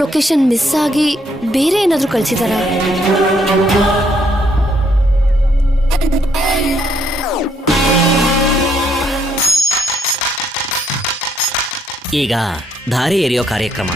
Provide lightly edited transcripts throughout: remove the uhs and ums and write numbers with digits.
Location miss ಆಗಿ ಬೇರೆ ಏನಾದರೂ ಕಳಿಸಿದಾರಾ? ಈಗ ಧಾರೆ ಎರೆಯೋ ಕಾರ್ಯಕ್ರಮ.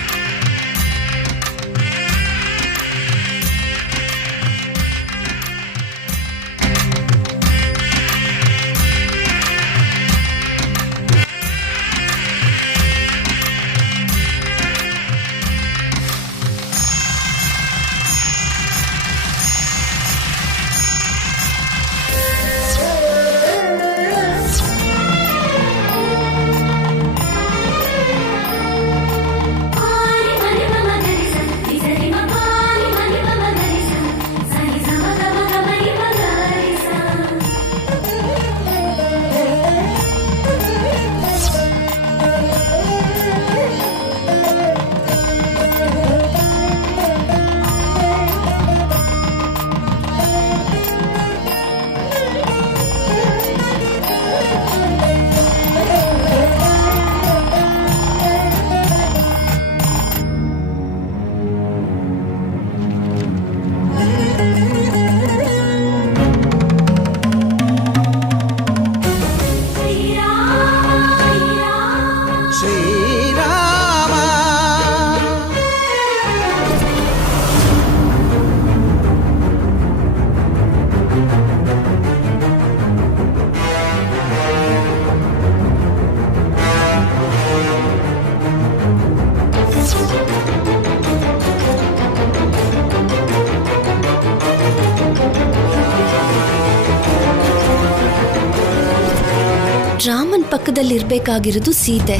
ರಾಮನ್ ಪಕ್ಕದಲ್ಲಿರ್ಬೇಕಾಗಿರೋದು ಸೀತೆ,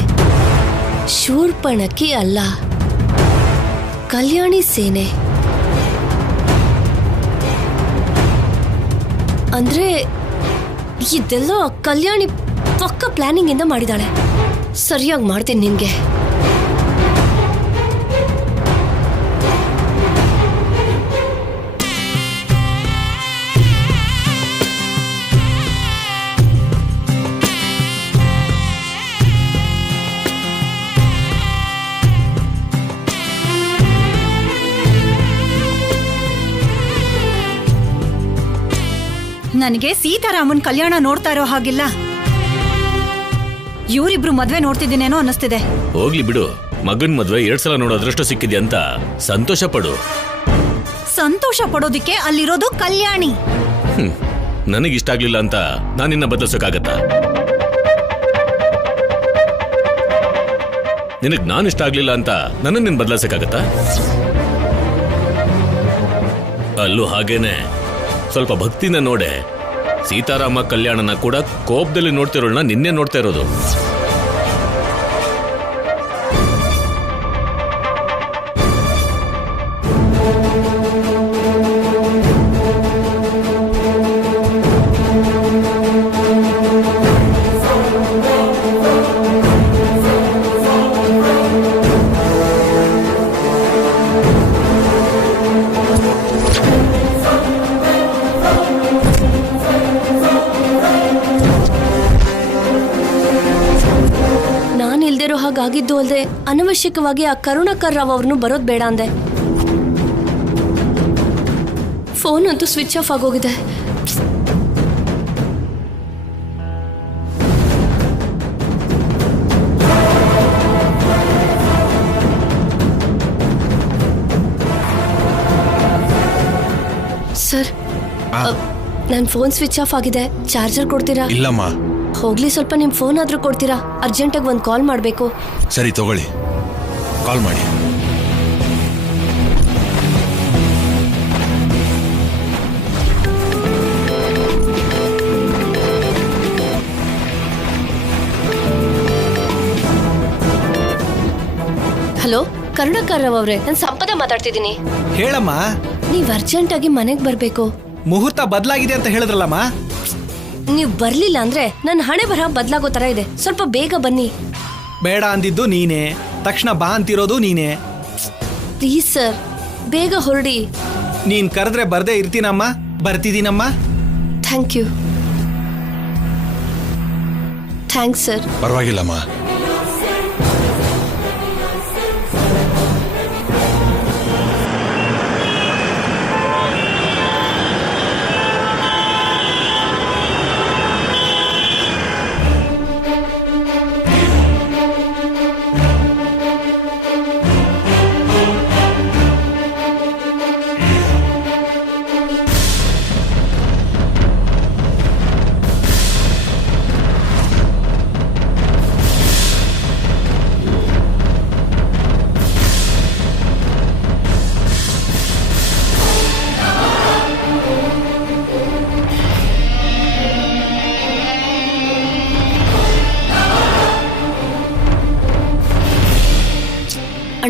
ಶೂರ್ಪಣಖಿ ಅಲ್ಲ, ಕಲ್ಯಾಣಿ ಸೇನೆ. ಅಂದ್ರೆ ಇದೆಲ್ಲ ಕಲ್ಯಾಣಿ ಪಕ್ಕ ಪ್ಲಾನಿಂಗ್ ಇಂದ ಮಾಡಿದಾಳೆ. ಸರಿಯಾಗಿ ಮಾಡ್ತೇನೆ ನಿನ್ಗೆ. ನನಗೆ ಸೀತಾರಾಮನ್ ಕಲ್ಯಾಣ ನೋಡ್ತಾ ಇರೋ ಹಾಗಿಲ್ಲ. ಇವರಿಬ್ರು ಮದ್ವೆ ನೋಡ್ತಿದ್ದೀನೇನೋ ಅನ್ನಿಸ್ತಿದೆ. ಹೋಗ್ಲಿ ಬಿಡು, ಮಗನ್ ಮದ್ವೆ 2 ಸಲ ನೋಡೋ ಅದೃಷ್ಟ ಸಿಕ್ಕಿದೆ ಅಂತ ಸಂತೋಷ ಪಡು. ಸಂತೋಷ ಪಡೋದಿಕ್ಕೆ ಅಲ್ಲಿರೋದು ಕಲ್ಯಾಣಿ. ನನಗಿಷ್ಟ ಆಗ್ಲಿಲ್ಲ ಅಂತ ನಾನಿನ್ನ ಬದಲಿಸೋಕಾಗತ್ತ? ನಿನಗ್ ನಾನು ಇಷ್ಟ ಆಗ್ಲಿಲ್ಲ ಅಂತ ನನ್ನ ನಿನ್ ಬದಲಾಯಿಸಕ್ಕಾಗತ್ತಾ? ಅಲ್ಲೂ ಹಾಗೇನೆ ಸ್ವಲ್ಪ ಭಕ್ತಿನ ನೋಡೆ. ಸೀತಾರಾಮ ಕಲ್ಯಾಣನ ಕೂಡ ಕೋಪದಲ್ಲಿ ನೋಡ್ತಿರೋಳ್ನ ನಿನ್ನೆ ನೋಡ್ತಾ ಇರೋದು. ಹಾಗಾಗಿದ್ದು ಅಲ್ಲದೆ ಅನವಶ್ಯಕವಾಗಿ ಆ ಕರುಣಾಕರ್ ರಾವ್ ಅವ್ರನ್ನು ಬರೋದು ಬೇಡ ಅಂದೆ. ಫೋನ್ ಅಂತೂ ಸ್ವಿಚ್ ಆಫ್ ಆಗೋಗಿದೆ. ಸರ್, ನನ್ನ ಫೋನ್ ಸ್ವಿಚ್ ಆಫ್ ಆಗಿದೆ. ಚಾರ್ಜರ್ ಕೊಡ್ತೀರಾ? ಇಲ್ಲಮ್ಮ. ಹೋಗ್ಲಿ, ಸ್ವಲ್ಪ ನಿಮ್ ಫೋನ್ ಆದ್ರೂ ಕೊಡ್ತೀರಾ? ಅರ್ಜೆಂಟಾಗಿ ಒಂದು ಕಾಲ್ ಮಾಡಬೇಕು. ಸರಿ ತಗೊಳ್ಳಿ, ಕಾಲ್ ಮಾಡಿ. ಹಲೋ, ಕರುಣಾಕರ್ ರಾವ್ ಅವರೇ, ನಾನು ಸಂಪದ ಮಾತಾಡ್ತಿದ್ದೀನಿ. ಹೇಳಮ್ಮ. ನೀವ್ ಅರ್ಜೆಂಟಾಗಿ ಮನೆಗೆ ಬರ್ಬೇಕು. ಮುಹೂರ್ತ ಬದಲಾಗಿದೆ ಅಂತ ಹೇಳಿದ್ರಲ್ಲಮ್ಮ. ನೀವು ಬರ್ಲಿಲ್ಲ ಅಂದ್ರೆ ನನ್ನ ಹಣೆ ಬರಹ ಬದಲಾಗೋ ತರ ಇದೆ. ಸ್ವಲ್ಪ ಬೇಗ ಬನ್ನಿ. ಬೇಡ ಅಂದಿದ್ದು ನೀನೇ, ತಕ್ಷಣ ಬಾ ಅಂತಿರೋದು ನೀನೇ. ಪ್ಲೀಸ್ ಸರ್, ಬೇಗ ಹೊರಡಿ. ನೀನ್ ಕರೆದ್ರೆ ಬರ್ದೇ ಇರ್ತೀನಮ್ಮ. ಬರ್ತಿದ್ದೀನಮ್ಮ. Thank you. Thanks sir. ಪರವಾಗಿಲ್ಲಮ್ಮ.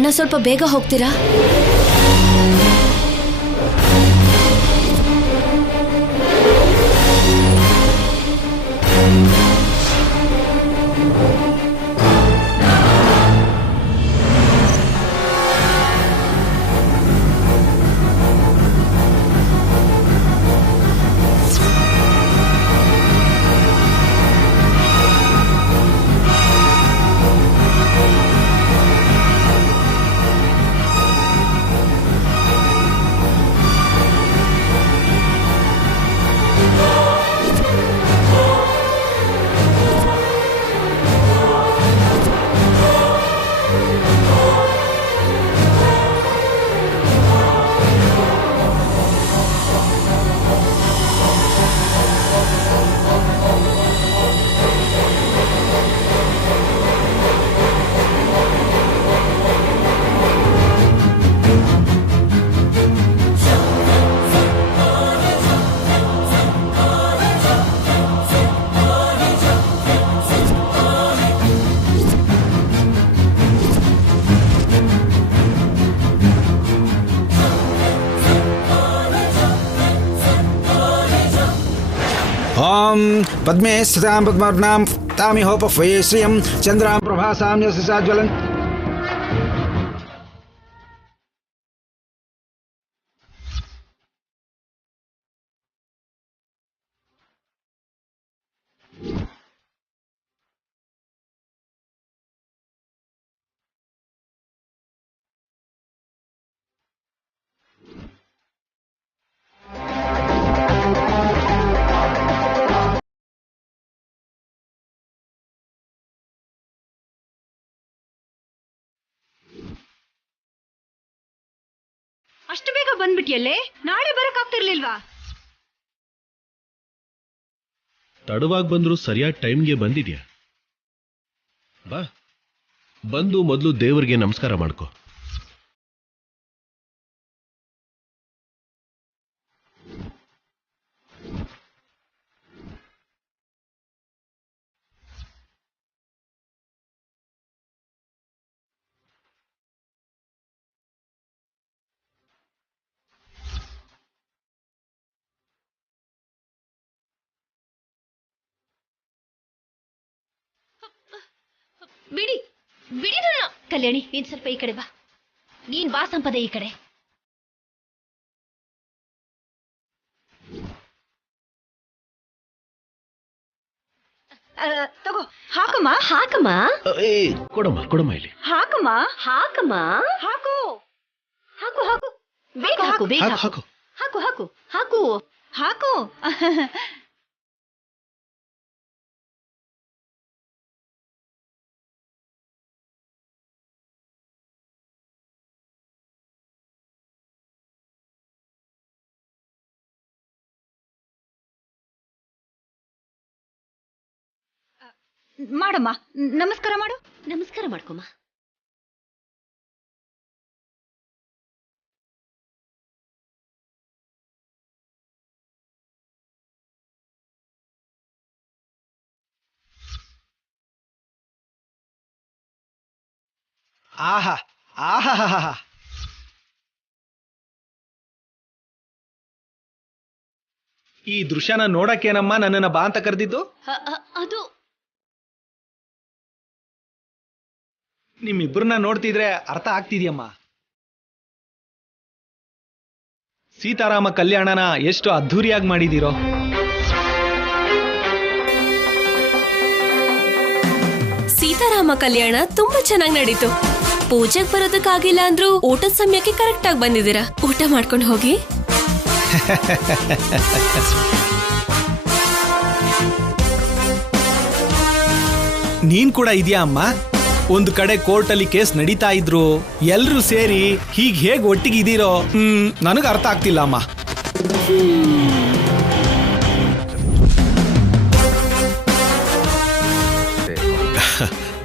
ಅಣ್ಣ ಸ್ವಲ್ಪ ಬೇಗ ಹೋಗ್ತೀರಾ? ओम पद्मे स्थितां पद्मार्नां तामिहोपह्वये श्रियं चन्द्रां प्रभासां यशसा ज्वलन् ಅಷ್ಟು ಬೇಗ ಬಂದ್ಬಿಟ್ಟಿಯಲ್ಲೇ? ನಾಳೆ ಬರಕ್ಕಾಗ್ತಿರ್ಲಿಲ್ವಾ? ತಡವಾಗಿ ಬಂದ್ರು ಸರಿಯಾದ ಟೈಮ್ಗೆ ಬಂದಿದ್ಯಾ? ಬಾ, ಬಂದು ಮೊದಲು ದೇವರಿಗೆ ನಮಸ್ಕಾರ ಮಾಡ್ಕೋ. ಬಿಡಿ ಬಿಡಿ ನನ್ನ. ಕಲ್ಯಾಣಿ, ನೀನ್ ಸ್ವಲ್ಪ ಈ ಕಡೆ ಬಾ. ನೀನ್ ಬಾ ಸಂಪದೆ ಈ ಕಡೆ. ತಗೋ, ಹಾಕಮ್ಮ. ಹಾಕಮ್ಮ. ಕೊಡಮ್ಮ ಇಲ್ಲಿ. ಹಾಕಮ್ಮ. ಹಾಕಮ್ಮ. ಹಾಕು ಹಾಕು ಹಾಕು. ಬೇಗ ಹಾಕು, ಬೇಗ ಹಾಕು. ಹಾಕು ಹಾಕು ಹಾಕು ಹಾಕು. ಮಾಡಮ್ಮ, ನಮಸ್ಕಾರ ಮಾಡು. ನಮಸ್ಕಾರ ಮಾಡ್ಕೊಮ್ಮ. ಆಹಾ ಆಹಾ, ಈ ದೃಶ್ಯನ ನೋಡಕ್ಕೇನಮ್ಮ ನನ್ನನ್ನ ಬಾ ಅಂತ ಕರೆದಿದ್ದು? ಅದು ನಿಮ್ಮಿಬ್ಬರನ್ನ ನೋಡ್ತಿದ್ರೆ ಅರ್ಥ ಆಗ್ತಿದ್ಯಮ್ಮ. ಸೀತಾರಾಮ ಕಲ್ಯಾಣನ ಎಷ್ಟು ಅದ್ಧೂರಿಯಾಗಿ ಮಾಡಿದಿರೋ. ಸೀತಾರಾಮ ಕಲ್ಯಾಣ ತುಂಬಾ ಚೆನ್ನಾಗಿ ನಡೀತು. ಪೂಜೆಗೆ ಬರೋದಕ್ಕಾಗಿಲ್ಲ ಅಂದ್ರೂ ಊಟದ ಸಮಯಕ್ಕೆ ಕರೆಕ್ಟ್ ಆಗಿ ಬಂದಿದ್ದೀರಾ. ಊಟ ಮಾಡ್ಕೊಂಡು ಹೋಗಿ. ನೀನ್ ಕೂಡ ಇದೆಯಾ ಅಮ್ಮ? ಒಂದು ಕಡೆ ಕೋರ್ಟಲ್ಲಿ ಕೇಸ್ ನಡೀತಾ ಇದ್ರು, ಎಲ್ರೂ ಸೇರಿ ಹೀಗ್ ಹೇಗ್ ಒಟ್ಟಿಗೆ ಇದೀರೋ ನನಗೆ ಅರ್ಥ ಆಗ್ತಿಲ್ಲ ಅಮ್ಮ.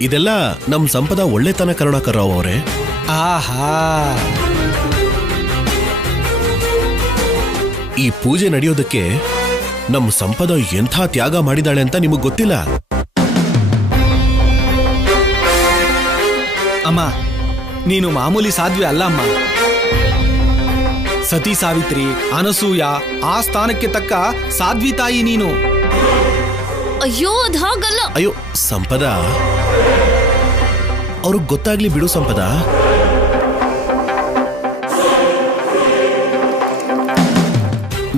ಇದೆಲ್ಲ ನಮ್ ಸಂಪದ ಒಳ್ಳೆತನ ಕರುಣಾಕರ್ರಾವ್ ಅವರೇ. ಆಹಾ, ಈ ಪೂಜೆ ನಡೆಯೋದಕ್ಕೆ ನಮ್ ಸಂಪದ ಎಂಥ ತ್ಯಾಗ ಮಾಡಿದಾಳೆ ಅಂತ ನಿಮಗ್ ಗೊತ್ತಿಲ್ಲ. ಅಮ್ಮ, ನೀನು ಮಾಮೂಲಿ ಸಾಧ್ವಿ ಅಲ್ಲಮ್ಮ. ಸತಿ ಸಾವಿತ್ರಿ, ಅನಸೂಯ ಆ ಸ್ಥಾನಕ್ಕೆ ತಕ್ಕ ಸಾಧ್ವಿ ತಾಯಿ ನೀನು. ಅಯ್ಯೋ ಅದ್ ಹಾಗಲ್ಲ. ಅಯ್ಯೋ ಸಂಪದ, ಅವ್ರಿಗೆ ಗೊತ್ತಾಗ್ಲಿ ಬಿಡು ಸಂಪದ.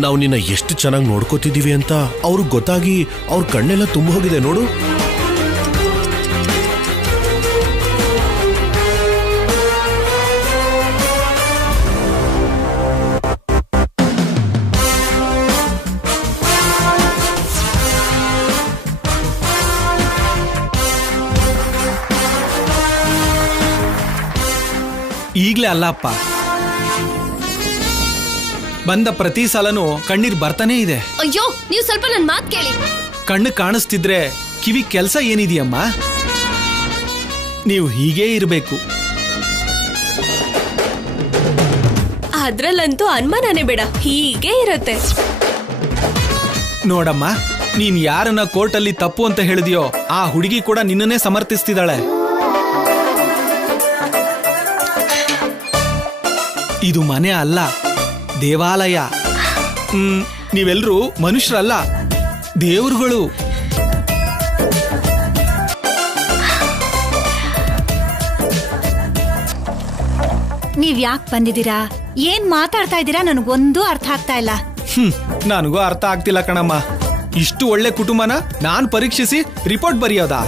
ನಾವು ನಿನ್ನ ಎಷ್ಟು ಚೆನ್ನಾಗಿ ನೋಡ್ಕೋತಿದೀವಿ ಅಂತ ಅವ್ರಿಗೆ ಗೊತ್ತಾಗಿ ಅವ್ರ ಕಣ್ಣೆಲ್ಲ ತುಂಬ ಹೋಗಿದೆ ನೋಡು. ಈಗ್ಲೇ ಅಲ್ಲಪ್ಪ, ಬಂದ ಪ್ರತಿ ಸಲನೂ ಕಣ್ಣೀರ್ ಬರ್ತಾನೆ ಇದೆ. ಅಯ್ಯೋ ನೀವು ಸ್ವಲ್ಪ ನನ್ ಮಾತ್ ಕೇಳಿ. ಕಣ್ಣು ಕಾಣಿಸ್ತಿದ್ರೆ ಕಿವಿ ಕೆಲಸ ಏನಿದೆಯಮ್ಮ? ನೀವು ಹೀಗೇ ಇರಬೇಕು. ಅದ್ರಲ್ಲಂತೂ ಅನುಮಾನನೇ ಬೇಡ, ಹೀಗೆ ಇರತ್ತೆ. ನೋಡಮ್ಮ, ನೀನ್ ಯಾರನ್ನ ಕೋರ್ಟಲ್ಲಿ ತಪ್ಪು ಅಂತ ಹೇಳಿದ್ಯೋ ಆ ಹುಡುಗಿ ಕೂಡ ನಿನ್ನನ್ನೇ ಸಮರ್ಥಿಸ್ತಿದ್ದಾಳೆ. ಇದು ಮನೆ ಅಲ್ಲ, ದೇವಾಲಯ. ನೀವೆಲ್ಲರೂ ಮನುಷ್ಯರಲ್ಲ, ದೇವರುಗಳು. ನೀವ್ ಯಾಕೆ ಬಂದಿದ್ದೀರಾ? ಏನ್ ಮಾತಾಡ್ತಾ ಇದ್ದೀರಾ? ನನಗೊಂದು ಅರ್ಥ ಆಗ್ತಾ ಇಲ್ಲ. ನನಗೂ ಅರ್ಥ ಆಗ್ತಿಲ್ಲ ಕಣಮ್ಮ. ಇಷ್ಟು ಒಳ್ಳೆ ಕುಟುಂಬನ ನಾನ್ ಪರೀಕ್ಷಿಸಿ ರಿಪೋರ್ಟ್ ಬರೆಯೋದಾ?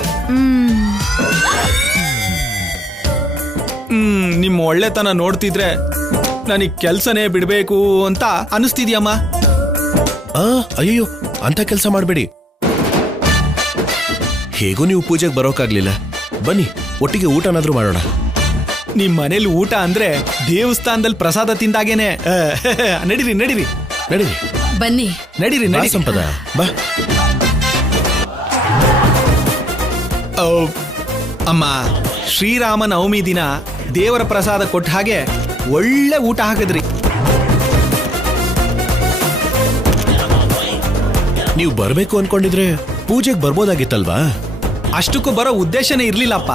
ನಿಮ್ಮ ಒಳ್ಳೆತನ ನೋಡ್ತಿದ್ರೆ ನನಗ್ ಕೆಲ್ಸನೇ ಬಿಡ್ಬೇಕು ಅಂತ ಅನಿಸ್ತಿದ್ಯಮ್ಮ. ಅಯ್ಯೋ ಅಂತ ಕೆಲಸ ಮಾಡಬೇಡಿ. ಹೇಗೂ ನೀವು ಪೂಜೆಗೆ ಬರೋಕ್ಕಾಗ್ಲಿಲ್ಲ, ಬನ್ನಿ ಒಟ್ಟಿಗೆ ಊಟನಾದ್ರೂ ಮಾಡೋಣ. ನಿಮ್ ಮನೇಲಿ ಊಟ ಅಂದ್ರೆ ದೇವಸ್ಥಾನದಲ್ಲಿ ಪ್ರಸಾದ ತಿಂದಾಗೇನೆ. ನಡೀರಿ ನಡೀರಿ ನಡೀರಿ, ಬನ್ನಿ, ನಡೀರಿ ನಡಿ ಸಂಪದ ಬಾ. ಅಮ್ಮ, ಶ್ರೀರಾಮ ನವಮಿ ದಿನ ದೇವರ ಪ್ರಸಾದ ಕೊಟ್ಟ ಹಾಗೆ ಒಳ್ಳೆ ಊಟ ಹಾಕಿದ್ರಿ. ನೀವು ಬರ್ಬೇಕು ಅನ್ಕೊಂಡಿದ್ರೆ ಪೂಜೆಗೆ ಬರ್ಬೋದಾಗಿತ್ತಲ್ವಾ? ಅಷ್ಟಕ್ಕೂ ಬರೋ ಉದ್ದೇಶನೇ ಇರ್ಲಿಲ್ಲಪ್ಪ.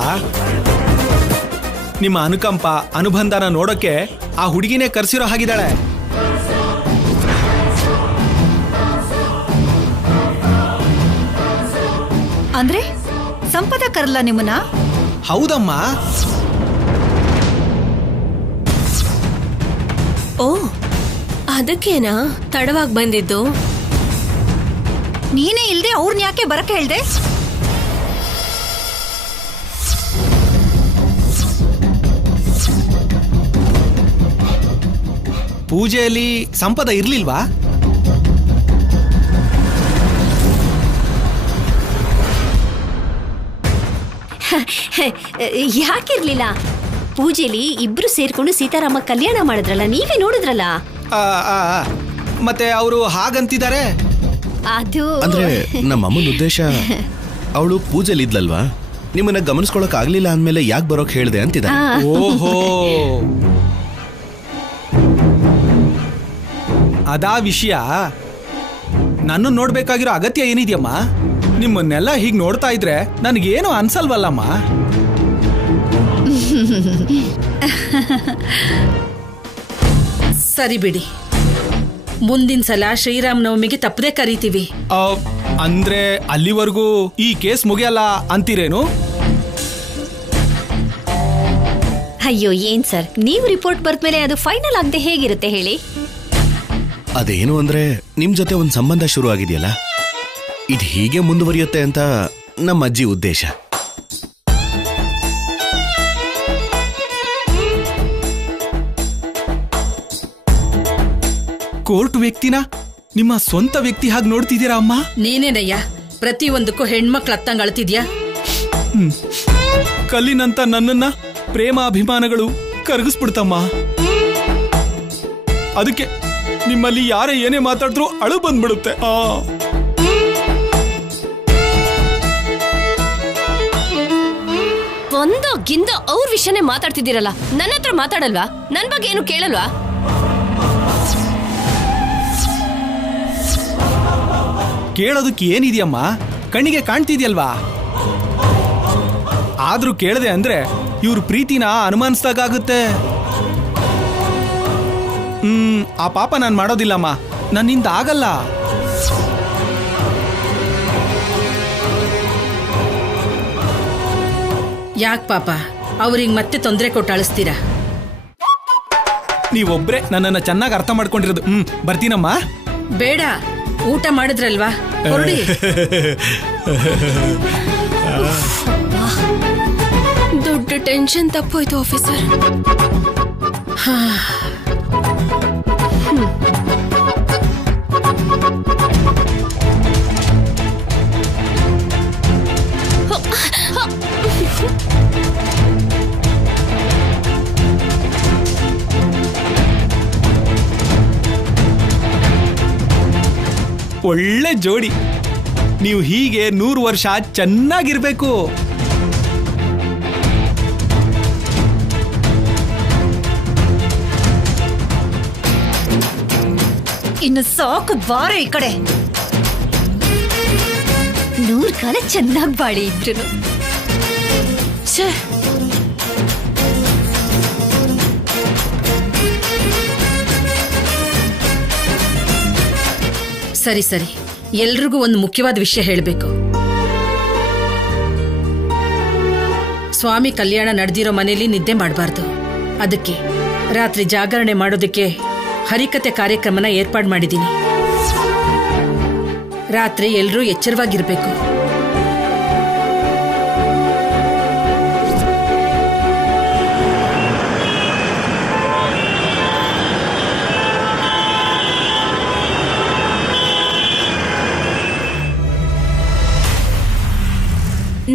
ನಿಮ್ಮ ಅನುಕಂಪ ಅನುಬಂಧನ ನೋಡೋಕೆ ಆ ಹುಡುಗಿನೇ ಕರ್ಸಿರೋ ಹಾಗಿದ್ದಾಳೆ. ಅಂದ್ರೆ ಸಂಪದ ಕರಲ್ಲ ನಿಮ್ಮನ್ನ? ಹೌದಮ್ಮ. ಓ, ಅದಕ್ಕೇನಾ ತಡವಾಗಿ ಬಂದಿದ್ದು? ನೀನೇ ಇಲ್ದೆ ಅವ್ರನ್ನ ಯಾಕೆ ಬರಕ್ಕೆ ಹೇಳ್ದೆ? ಪೂಜೆಯಲ್ಲಿ ಸಂಪದ ಇರ್ಲಿಲ್ವಾ? ಯಾಕಿರ್ಲಿಲ್ಲ? ಪೂಜೆಲಿ ಇಬ್ರು ಸೇರ್ಕೊಂಡು ಸೀತಾರಾಮ ಕಲ್ಯಾಣ ಮಾಡಿದ್ರಲ್ಲ, ನೀವೇ ನೋಡಿದ್ರಲ್ಲ. ಮತ್ತೆ ಅವರು ಹಾಗಂತಿದ್ದಾರೆ. ಅದು ಅಂದ್ರೆ ನಮ್ಮ ಅಮ್ಮನ ಉದ್ದೇಶ, ಅವಳು ಪೂಜೆಲಿ ಇದ್ಲಲ್ವಾ, ನಿಮ್ಮನ್ನ ಗಮನಿಸ್ಕೊಳಕ್ ಆಗ್ಲಿಲ್ಲ ಅಂದ್ಮೇಲೆ ಯಾಕೆ ಬರೋಕ್ ಹೇಳ್ದೆ ಅಂತಿದ. ಓಹೋ, ಅದಾ ವಿಷಯ. ನನ್ನ ನೋಡ್ಬೇಕಾಗಿರೋ ಅಗತ್ಯ ಏನಿದೆಯಮ್ಮ? ನಿಮ್ಮನ್ನೆಲ್ಲ ಹೀಗ್ ನೋಡ್ತಾ ಇದ್ರೆ ನನಗೇನು ಅನ್ಸಲ್ವಲ್ಲಮ್ಮ. ಸರಿ ಬಿಡಿ, ಮುಂದಿನ ಸಲ ಶ್ರೀರಾಮನವಮಿಗೆ ತಪ್ಪದೆ ಕರಿತೀವಿ. ಅಂದ್ರೆ ಅಲ್ಲಿವರೆಗೂ ಈ ಕೇಸ್ ಮುಗಿಯಲ್ಲ ಅಂತೀರೇನು? ಅಯ್ಯೋ ಏನ್ ಸರ್, ನೀವು ರಿಪೋರ್ಟ್ ಬರ್ದ್ಮೇಲೆ ಅದು ಫೈನಲ್ ಆಗದೆ ಹೇಗಿರುತ್ತೆ ಹೇಳಿ? ಅದೇನು ಅಂದ್ರೆ ನಿಮ್ ಜೊತೆ ಒಂದ್ ಸಂಬಂಧ ಶುರು ಆಗಿದೆಯಲ್ಲ, ಇದು ಹೀಗೆ ಮುಂದುವರಿಯುತ್ತೆ ಅಂತ ನಮ್ಮ ಅಜ್ಜಿ ಉದ್ದೇಶ. ಕೋರ್ಟ್ ವ್ಯಕ್ತಿನ ನಿಮ್ಮ ಸ್ವಂತ ವ್ಯಕ್ತಿ ಹಾಗೆ ನೋಡ್ತಿದ್ದೀರಾ ಅಮ್ಮ? ನೀನೇನಯ್ಯ ಪ್ರತಿಯೊಂದಕ್ಕೂ ಹೆಣ್ಮಕ್ಳು ಅತ್ತಂಗ್ ಅಳ್ತಿದ್ಯಾ? ಕಲ್ಲಿನಂತ ನನ್ನನ್ನ ಪ್ರೇಮಾಭಿಮಾನಗಳು ಕರಗಿಸ್ಬಿಡ್ತಮ್ಮ. ಅದಕ್ಕೆ ನಿಮ್ಮಲ್ಲಿ ಯಾರೇ ಏನೇ ಮಾತಾಡಿದ್ರು ಅಳು ಬಂದ್ಬಿಡುತ್ತೆ. ಒಂದೋ ಗಿಂದೋ ಅವ್ರ ವಿಷಯನೇ ಮಾತಾಡ್ತಿದ್ದೀರಲ್ಲ, ನನ್ನ ಹತ್ರ ಮಾತಾಡಲ್ವಾ? ನನ್ ಬಗ್ಗೆ ಏನು ಕೇಳಲ್ವಾ? ಕೇಳೋದಕ್ಕೆ ಏನಿದೆಯಮ್ಮ? ಕಣ್ಣಿಗೆ ಕಾಣ್ತಿದ್ಯಲ್ವಾ? ಆದ್ರೂ ಕೇಳದೆ ಅಂದ್ರೆ ಇವ್ರ ಪ್ರೀತಿನ ಅನುಮಾನಿಸ್ದಾಗುತ್ತೆ. ಆ ಪಾಪ ನಾನು ಮಾಡೋದಿಲ್ಲಮ್ಮ, ನನ್ನಿಂದ ಆಗಲ್ಲ. ಯಾಕೆ ಪಾಪ ಅವ್ರಿಗೆ ಮತ್ತೆ ತೊಂದರೆ ಕೊಟ್ಟು ಅಳಿಸ್ತೀರಾ? ನೀವೊಬ್ರೆ ನನ್ನನ್ನ ಚೆನ್ನಾಗಿ ಅರ್ಥ ಮಾಡ್ಕೊಂಡಿರೋದು. ಬರ್ತೀನಮ್ಮ. ಬೇಡ, ಊಟ ಮಾಡಿದ್ರಲ್ವಾ, ಹೊರಡಿ. ದೊಡ್ಡ ಟೆನ್ಷನ್ ತಪ್ಪೋಯ್ತು ಆಫೀಸರ್. ಒಳ್ಳೆ ಜೋಡಿ. ನೀವು ಹೀಗೆ 100 ವರ್ಷ ಚೆನ್ನಾಗಿರ್ಬೇಕು. ಇನ್ನು ಸಾಕು, ಬಾರ ಈ ಕಡೆ. 100 ಕಾಲ ಚೆನ್ನಾಗಿ ಬಾಳಿ ಇದ್ರು. ಸರಿ ಸರಿ, ಎಲ್ರಿಗೂ ಒಂದು ಮುಖ್ಯವಾದ ವಿಷಯ ಹೇಳಬೇಕು. ಸ್ವಾಮಿ ಕಲ್ಯಾಣ ನಡೆದಿರೋ ಮನೆಯಲ್ಲಿ ನಿದ್ದೆ ಮಾಡಬಾರ್ದು. ಅದಕ್ಕೆ ರಾತ್ರಿ ಜಾಗರಣೆ ಮಾಡೋದಕ್ಕೆ ಹರಿಕತೆ ಕಾರ್ಯಕ್ರಮನ ಏರ್ಪಾಡು ಮಾಡಿದ್ದೀನಿ. ರಾತ್ರಿ ಎಲ್ಲರೂ ಎಚ್ಚರವಾಗಿರ್ಬೇಕು.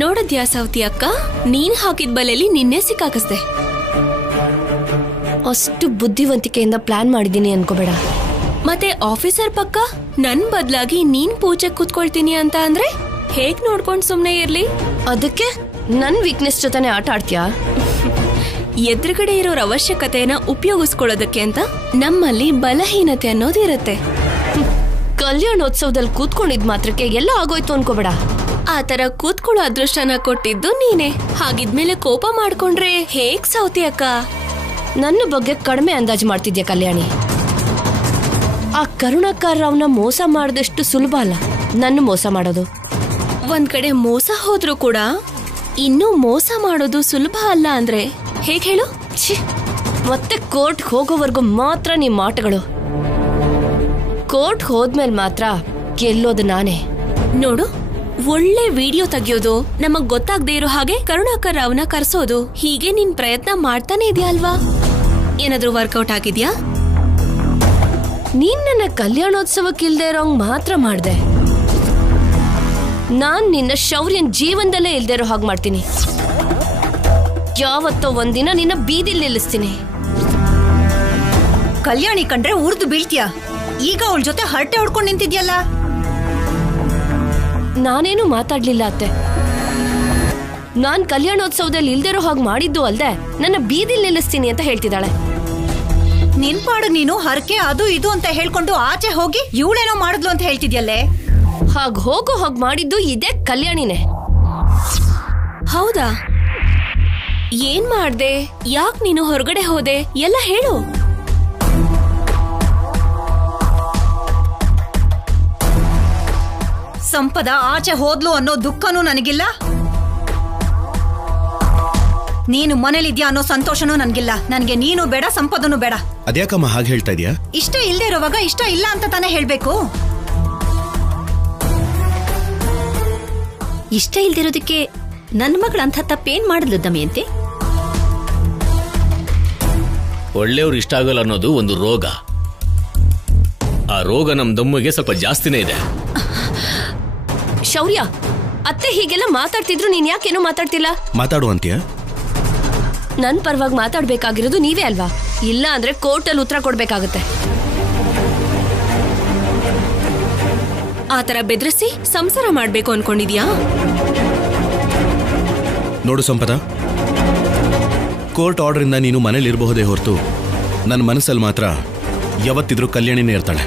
ನೋಡದ್ಯಾ ಸೌತಿ ಅಕ್ಕ, ನೀನ್ ಹಾಕಿದ ಬಲೆಯಲ್ಲಿ ನಿನ್ನೆ ಸಿಕ್ಕಾಕಿಸ್ದೆ. ಅಷ್ಟು ಬುದ್ಧಿವಂತಿಕೆಯಿಂದ ಪ್ಲಾನ್ ಮಾಡಿದ್ದೀನಿ ಅನ್ಕೋಬೇಡ. ಮತ್ತೆ ಆಫೀಸರ್ ಪಕ್ಕ ನನ್ ಬದ್ಲಾಗಿ ನೀನ್ ಪೂಜೆ ಕೂತ್ಕೊಳ್ತೀನಿ ಅಂತ ಅಂದ್ರೆ ಹೇಗ್ ನೋಡ್ಕೊಂಡ್ ಸುಮ್ನೆ ಇರ್ಲಿ? ಅದಕ್ಕೆ ನನ್ ವೀಕ್ನೆಸ್ ಜೊತೆನೆ ಆಟ ಆಡ್ತೀಯಾ? ಎದುರುಗಡೆ ಇರೋರ ಅವಶ್ಯಕತೆಯನ್ನ ಉಪಯೋಗಿಸ್ಕೊಳ್ಳೋದಕ್ಕೆ ಅಂತ ನಮ್ಮಲ್ಲಿ ಬಲಹೀನತೆ ಅನ್ನೋದಿರುತ್ತೆ. ಕಲ್ಯಾಣೋತ್ಸವದಲ್ಲಿ ಕೂತ್ಕೊಂಡಿದ್ ಮಾತ್ರಕ್ಕೆ ಎಲ್ಲ ಆಗೋಯ್ತು ಅನ್ಕೋಬೇಡ. ಆತರ ಕೂತ್ಕೊಳ್ಳೋ ಅದೃಷ್ಟನ ಕೊಟ್ಟಿದ್ದು ನೀನೆ. ಹಾಗಿದ್ಮೇಲೆ ಕೋಪ ಮಾಡ್ಕೊಂಡ್ರೆ ಹೇಗ್ ಸೌತಿ ಅಕ್ಕ? ನನ್ನ ಬಗ್ಗೆ ಕಡಿಮೆ ಅಂದಾಜು ಮಾಡ್ತಿದ್ಯಾ ಕಲ್ಯಾಣಿ? ಆ ಕರುಣಾಕರ್ ರಾವ್ನ ಮೋಸ ಮಾಡಿದಷ್ಟು ಸುಲಭ ಅಲ್ಲ ನನ್ನ ಮೋಸ ಮಾಡೋದು. ಒಂದ್ ಕಡೆ ಮೋಸ ಹೋದ್ರೂ ಕೂಡ ಇನ್ನೂ ಮೋಸ ಮಾಡೋದು ಸುಲಭ ಅಲ್ಲ ಅಂದ್ರೆ ಹೇಗ್ ಹೇಳು? ಮತ್ತೆ ಕೋರ್ಟ್ ಹೋಗೋವರೆಗೂ ಮಾತ್ರ ನಿಮ್ ಮಾಟಗಳು. ಕೋರ್ಟ್ ಹೋದ್ಮೇಲೆ ಮಾತ್ರ ಗೆಲ್ಲೋದು ನಾನೇ. ನೋಡು, ಒಳ್ಳೆ ವಿಡಿಯೋ ತೆಗಿಯೋದು, ನಮಗ್ ಗೊತ್ತಾಗದೆ ಇರೋ ಹಾಗೆ ಕರುಣಾಕರ್ ರಾವ್ನ ಕರ್ಸೋದು, ಹೀಗೆ ನೀನ್ ಪ್ರಯತ್ನ ಮಾಡ್ತಾನೆ ಇದೆಯಾ ಅಲ್ವಾ? ಏನಾದ್ರೂ ವರ್ಕೌಟ್ ಆಗಿದ್ಯಾ? ನೀನ್ ನನ್ನ ಕಲ್ಯಾಣೋತ್ಸವಕ್ಕಿಲ್ದೇ ಇರೋಂಗ್ ಮಾತ್ರ ಮಾಡ್ದೆ. ನಾನ್ ನಿನ್ನ ಶೌರ್ಯನ್ ಜೀವನದಲ್ಲೇ ಇಲ್ದೇ ಇರೋ ಹಾಗೆ ಮಾಡ್ತೀನಿ. ಯಾವತ್ತೋ ಒಂದಿನ ನಿನ್ನ ಬೀದಿಲ್ ನಿಲ್ಲಿಸ್ತೀನಿ. ಕಲ್ಯಾಣಿ ಕಂಡ್ರೆ ಉರ್ದು ಬೀಳ್ತೀಯ. ಈಗ ಅವಳ ಜೊತೆ ಹರಟೆ ಹೊಡ್ಕೊಂಡು ನಿಂತಿದ್ಯಲ್ಲ. ನಾನೇನು ಮಾತಾಡ್ಲಿಲ್ಲ ಅತ್ತೆ. ನಾನ್ ಕಲ್ಯಾಣೋತ್ಸವದಲ್ಲಿ ಇಲ್ದಿರೋ ಹಾಗೆ ಮಾಡಿದ್ದು ಅಲ್ದೆ ನನ್ನ ಬೀದಿಲ್ ನಿಲ್ಲಿಸ್ತೀನಿ ಅಂತ ಹೇಳ್ತಿದ್ದಾಳೆ. ನಿನ್ ಪಾಡು ನೀನು ಹರಕೆ ಅದು ಇದು ಅಂತ ಹೇಳ್ಕೊಂಡು ಆಚೆ ಹೋಗಿ ಇವಳೇನೋ ಮಾಡಿದ್ಲು ಅಂತ ಹೇಳ್ತಿದ್ಯಲ್ಲೇ. ಹಾಗ್ ಮಾಡಿದ್ದು ಇದೇ ಕಲ್ಯಾಣಿನೇ. ಹೌದಾ? ಏನ್ ಮಾಡ್ದೆ? ಯಾಕ್ ನೀನು ಹೊರಗಡೆ ಹೋದೆ? ಎಲ್ಲ ಹೇಳು. ಸಂಪದ ಆಚೆ ಹೋದ್ಲು ಅನ್ನೋ ದುಃಖನೂ ನನಗಿಲ್ಲ, ನೀನು ಮನೇಲಿದ್ಯಾ ಅನ್ನೋ ಸಂತೋಷನೂ ನನಗಿಲ್ಲ. ನನಗೆ ನೀನು ಬೇಡ, ಸಂಪದನೂ ಬೇಡ. ಅದ್ಯಾಕಮ್ಮ ಹಾಗೆ ಹೇಳ್ತಾ ಇದೀಯಾ? ಇಷ್ಟ ಇಲ್ದೇ ಇರೋವಾಗ ಇಷ್ಟ ಇಲ್ಲ ಅಂತ ತಾನೇ ಹೇಳ್ಬೇಕು. ಇಷ್ಟ ಇಲ್ದಿರೋದಕ್ಕೆ ನನ್ನ ಮಗಳು ಅಂಥ ತಪ್ಪೇನ್ ಮಾಡಿದ್ಲು ದಮಯಂತಿ? ಒಳ್ಳೆಯವ್ರು ಇಷ್ಟ ಆಗಲ್ಲ ಅನ್ನೋದು ಒಂದು ರೋಗ. ಆ ರೋಗ ನಮ್ ದಮ್ಮಿಗೆ ಸ್ವಲ್ಪ ಜಾಸ್ತಿನೇ ಇದೆ. ಶೌರ್ಯ, ಅತ್ತೆ ಹೀಗೆಲ್ಲ ಮಾತಾಡ್ತಿದ್ರು ನೀನ್ ಯಾಕೇನೋ ಮಾತಾಡ್ತಿಲ್ಲ? ಮಾತಾಡುವಂತೀಯ? ನನ್ ಪರವಾಗಿ ಮಾತಾಡ್ಬೇಕಾಗಿರೋದು ನೀವೇ ಅಲ್ವಾ? ಇಲ್ಲ ಅಂದ್ರೆ ಕೋರ್ಟಲ್ಲಿ ಉತ್ತರ ಕೊಡ್ಬೇಕಾಗತ್ತೆ. ಆತರ ಬೆದರಿಸಿ ಸಂಸಾರ ಮಾಡ್ಬೇಕು ಅನ್ಕೊಂಡಿದ್ಯಾ? ನೋಡು ಸಂಪದ, ಕೋರ್ಟ್ ಆರ್ಡರ್ ಇಂದ ನೀನು ಮನೇಲಿ ಇರಬಹುದೇ ಹೊರತು ನನ್ನ ಮನಸ್ಸಲ್ಲಿ ಮಾತ್ರ ಯಾವತ್ತಿದ್ರೂ ಕಲ್ಯಾಣಿನೇ ಇರ್ತಾಳೆ.